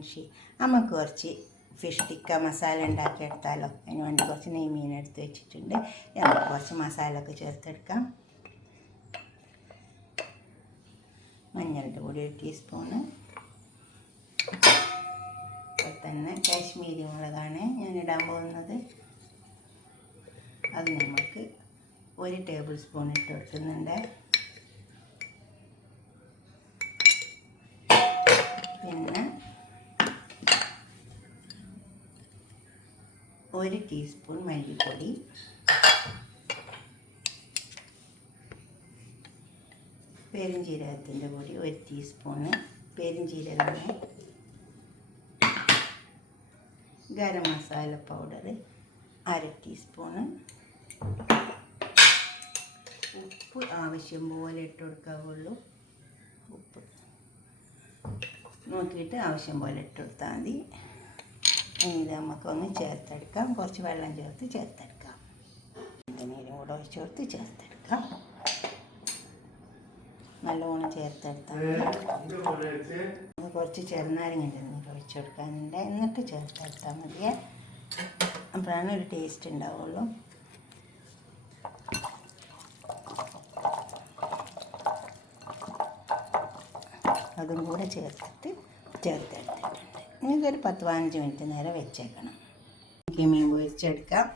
നിൻഷി നമുക്ക് കുറച്ച് ഫിഷ് ടിക്ക മസാല ഉണ്ടാക്കിയെടുത്താലോ. അതിന് വേണ്ടി കുറച്ച് നെയ്മീൻ എടുത്ത് വെച്ചിട്ടുണ്ട്. നമുക്ക് കുറച്ച് മസാല ഒക്കെ ചേർത്തെടുക്കാം. മഞ്ഞളുടെ പൊടി 1 ടീസ്പൂണ്. അപ്പോൾ തന്നെ കാശ്മീരി മുളകാണ് ഞാൻ ഇടാൻ പോകുന്നത്. അത് നമുക്ക് 1 ടേബിൾ സ്പൂൺ ഇട്ട് കൊടുക്കുന്നുണ്ട്. പിന്നെ 1 ടീസ്പൂൺ മല്ലിപ്പൊടി, പെരുംജീരകത്തിൻ്റെ പൊടി 1 ടീസ്പൂണ്, പെരുംജീരകമാണ്. Garam masala powder 1/2 teaspoon. ഉപ്പ് ആവശ്യം പോലെ ഇട്ട് കൊടുക്കാവുള്ളൂ. ഉപ്പ് നോക്കിയിട്ട് ആവശ്യം പോലെ ഇട്ട് കൊടുത്താൽ മതി. ഇത് നമുക്കൊന്ന് ചേർത്തെടുക്കാം. കുറച്ച് വെള്ളം ചേർത്ത് ചേർത്തെടുക്കാം. നീരും കൂടെ ഒഴിച്ച് കൊടുത്ത് ചേർത്തെടുക്കാം. നല്ലോണം ചേർത്തെടുത്താൽ കുറച്ച് ചെറുനാരങ്ങൻ്റെ നീര് ഒഴിച്ച് കൊടുക്കാനുണ്ട്. എന്നിട്ട് ചേർത്തെടുത്താൽ മതിയേ. അപ്പോഴാണ് ഒരു ടേസ്റ്റ് ഉണ്ടാവുള്ളൂ. അതും കൂടെ ചേർത്തെടുത്തിട്ടുണ്ട്. ഇതൊരു 10-15 മിനിറ്റ് നേരം വെച്ചേക്കണം. മീൻ പൊരിച്ചെടുക്കാം.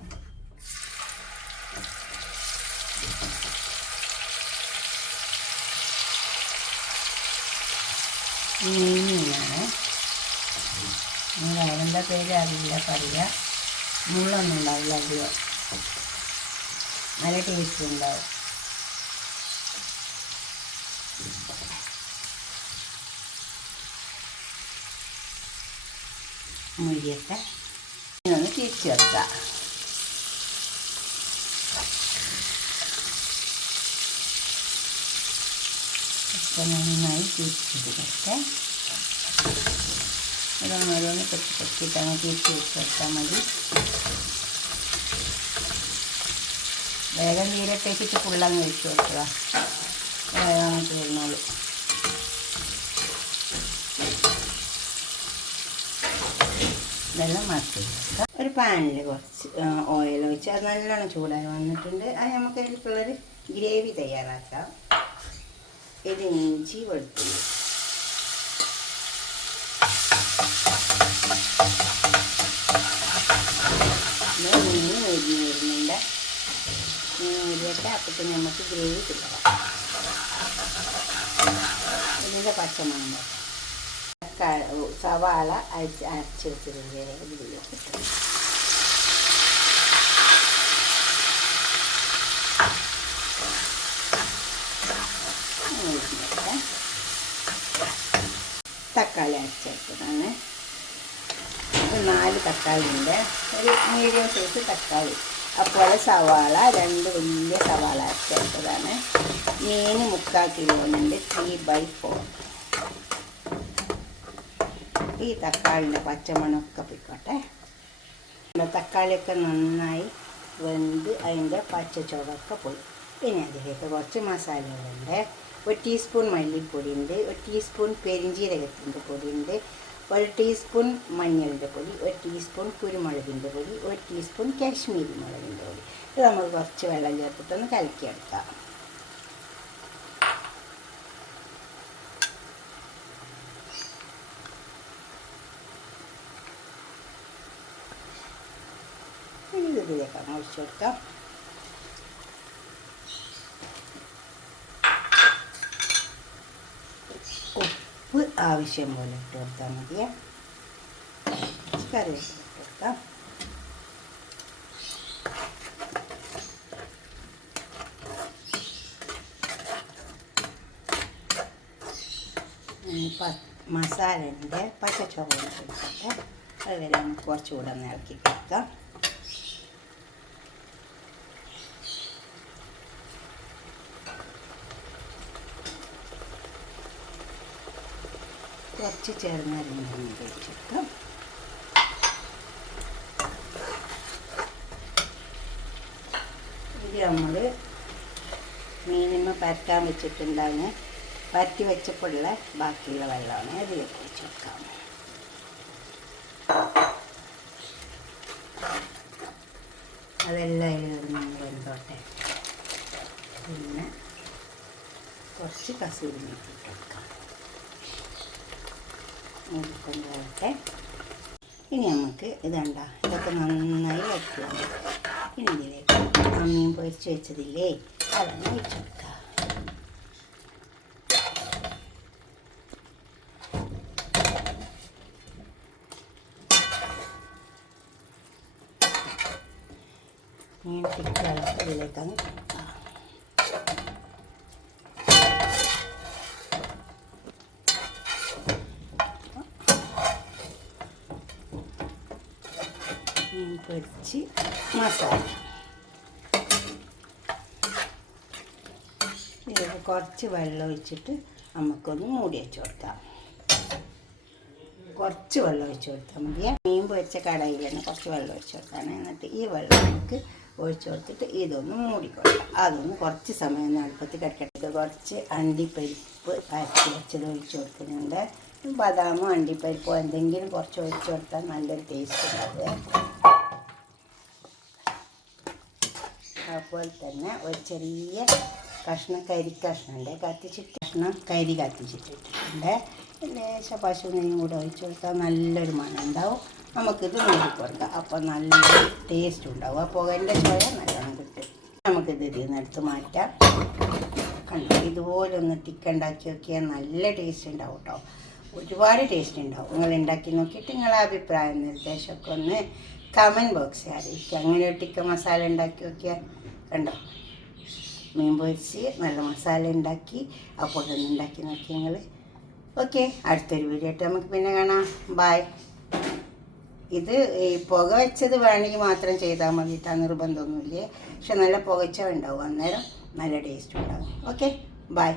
മീനാണ്. വേറെന്താ പേര് അറിയില്ല, പറയുക. മുള്ളൊന്നും ഉണ്ടാവില്ല, അധികം നല്ല ടേസ്റ്റ് ഉണ്ടാവും. മുരിയട്ടെ. ഇതൊന്ന് തിരിച്ച് വെക്കാം. ഇപ്പം നന്നായി തിരിച്ചിട്ട് ഓരോന്ന് കൊച്ചിട്ട് അങ്ങ് തിരിച്ച് വെച്ചാൽ മതി. വേഗം തീരട്ടേച്ചിട്ട് ഫുള്ളങ്ങ് വെച്ച് കൊടുക്കുക. വേഗം തീർന്നോളൂ. ഇതെല്ലാം മാറ്റി വെക്കാം. ഒരു പാനിൽ കുറച്ച് ഓയിൽ ഒഴിച്ച് അത് നല്ലോണം ചൂടായി വന്നിട്ടുണ്ട്. അത് നമുക്ക് ഇതിലേക്കുള്ളൊരു ഗ്രേവി തയ്യാറാക്കാം. ഇത് ഇഞ്ചി വെളുത്തുള്ളി, മീൻ മുരിഞ്ഞ് വരുന്നുണ്ട്. മീൻ മുരിയൊക്കെ അപ്പത്തിന് നമുക്ക് ഗ്രേവി കിട്ടാം. ഇതിൻ്റെ പച്ചമണം സവാള അരച്ച് വെച്ചിട്ടുണ്ട്. ഇതിലേക്ക് തക്കാളി അരച്ചെടുത്തതാണ്. 4 തക്കാളി ഉണ്ട്. ഒരു മീഡിയം സൈസ് തക്കാളി. അതുപോലെ സവാള 2 വലിയ സവാള അരച്ചെടുത്തതാണ്. മീൻ 3/4 കിലോനുണ്ട്. 3/4. ഈ തക്കാളിൻ്റെ പച്ചമണമൊക്കെ പോയിക്കോട്ടെ. തക്കാളിയൊക്കെ നന്നായി വെന്ത് അതിൻ്റെ പച്ച ചുവക്കെ പോയി. ഇനി അതിലേക്ക് കുറച്ച് മസാലകളുണ്ട്. 1 ടീസ്പൂൺ മല്ലിപ്പൊടിയുണ്ട്, 1 ടീസ്പൂൺ പെരിഞ്ജീരകത്തിൻ്റെ പൊടിയുണ്ട്, 1 ടീസ്പൂൺ മഞ്ഞളിൻ്റെ പൊടി, 1 ടീസ്പൂൺ കുരുമുളകിൻ്റെ പൊടി, 1 ടീസ്പൂൺ കാശ്മീരി മുളകിൻ്റെ പൊടി. ഇത് നമുക്ക് കുറച്ച് വെള്ളം ചേർത്തിട്ടൊന്ന് കലക്കിയെടുക്കാം. ഇതിലേക്ക് ഒഴിച്ചു കൊടുക്കാം. ഉപ്പ് ആവശ്യം പോലെ ഇട്ട് കൊടുത്താൽ മതിയേ. കറിവേപ്പില ഇട്ട് കൊടുക്കാം. മസാലൻ്റെ പച്ചച്ചോറ് കൊടുക്കട്ടെ. അതുവരെ നമുക്ക് കുറച്ചുകൂടെ ഒന്ന് ഇളക്കി കൊടുക്കാം. കുറച്ച് ചെറുനാരങ്ങ വെച്ചെടുക്കാം. ഇത് നമ്മൾ മീനിന്മ പരത്താൻ വെച്ചിട്ടുണ്ടാകുന്ന പരത്തി വെച്ചപ്പോഴുള്ള ബാക്കിയുള്ള വെള്ളമാണ് അതിലേക്ക് ഒഴിച്ച് വെക്കാം. അതെല്ലാം അതിൽ വെന്തോട്ടെ. പിന്നെ കുറച്ച് കസൂരി മേത്തി ഇട്ട് കൊടുക്കാം. കൊണ്ടുപോകട്ടെ. ഇനി നമുക്ക് ഇതണ്ട ഇതൊക്കെ നന്നായി വയ്ക്കുക. ഇനി ഇതിലേക്ക് മീൻ പൊരിച്ച് വെച്ചതില്ലേ അതൊന്ന് ഒഴിച്ച് കൊടുക്കുക. മീൻ ടിക്കളൊക്കെ ഇതിലേക്കങ്ങ് കൊടുക്കുക. മീൻ പൊരിച്ച് മസാല ഇതിലേക്ക് കുറച്ച് വെള്ളം ഒഴിച്ചിട്ട് നമുക്കൊന്ന് മൂടി വെച്ച് കൊടുക്കാം. കുറച്ച് വെള്ളം ഒഴിച്ച് കൊടുത്താൽ മതിയെ. മീൻ പൊരിച്ച കടയിൽ തന്നെ കുറച്ച് വെള്ളം ഒഴിച്ച് കൊടുത്താണ്. എന്നിട്ട് ഈ വെള്ളം നമുക്ക് ഒഴിച്ച് കൊടുത്തിട്ട് ഇതൊന്ന് മൂടിക്കൊടുക്കാം. അതൊന്ന് കുറച്ച് സമയം ഒന്ന് അടുപ്പത്ത് കിടക്കട്ടെ. കുറച്ച് അണ്ടിപ്പരിപ്പ് അരച്ച് വെച്ചത് ഒഴിച്ച് കൊടുക്കുന്നുണ്ട്. ബദാമോ അണ്ടിപ്പരിപ്പോ എന്തെങ്കിലും കുറച്ച് ഒഴിച്ച് കൊടുത്താൽ നല്ലൊരു ടേസ്റ്റ് ഉണ്ടാവും. അതുപോലെ തന്നെ ഒരു ചെറിയ കഷ്ണം കരിക്കഷ്ണമുണ്ട് കരി കത്തിച്ചിട്ടിട്ടുണ്ട്. ലേശം പശു നെയ്യും കൂടെ ഒഴിച്ച് കൊടുത്താൽ നല്ലൊരു മണം ഉണ്ടാവും. നമുക്കിത് മൂടിക്കൊടുക്കാം. അപ്പോൾ നല്ല ടേസ്റ്റ് ഉണ്ടാവും. ആ പുകൻ്റെ ചോയ നല്ലോണം കിട്ടും. നമുക്കിത് ഇതിൽ നിന്ന് എടുത്ത് മാറ്റാം. കണ്ടോ, ഇതുപോലെ ഒന്ന് ടിക്ക ഉണ്ടാക്കി നോക്കിയാൽ നല്ല ടേസ്റ്റ് ഉണ്ടാവും കേട്ടോ. ഒരുപാട് ടേസ്റ്റ് ഉണ്ടാവും. നിങ്ങൾ ഉണ്ടാക്കി നോക്കിയിട്ട് നിങ്ങളെ അഭിപ്രായം നിർദ്ദേശമൊക്കെ ഒന്ന് കമൻറ്റ് ബോക്സിൽ അറിയിക്കുക. അങ്ങനെ ഒരു ടിക്ക മസാല ഉണ്ടാക്കി നോക്കിയാൽ കണ്ടോ, മീൻ പൊരിച്ച് നല്ല മസാല ഉണ്ടാക്കി അപ്പോൾ ഒന്ന് ഉണ്ടാക്കി നോക്കി നിങ്ങൾ. ഓക്കെ, അടുത്തൊരു വീഡിയോ ആയിട്ട് നമുക്ക് പിന്നെ കാണാം. ബായ്. ഇത് ഈ പുക വെച്ചത് വേണമെങ്കിൽ മാത്രം ചെയ്താൽ മതിയിട്ട് നിർബന്ധമൊന്നുമില്ലേ. പക്ഷെ നല്ല പുകച്ച ഉണ്ടാവും, അന്നേരം നല്ല ടേസ്റ്റ് ഉണ്ടാവും. Okay, bye.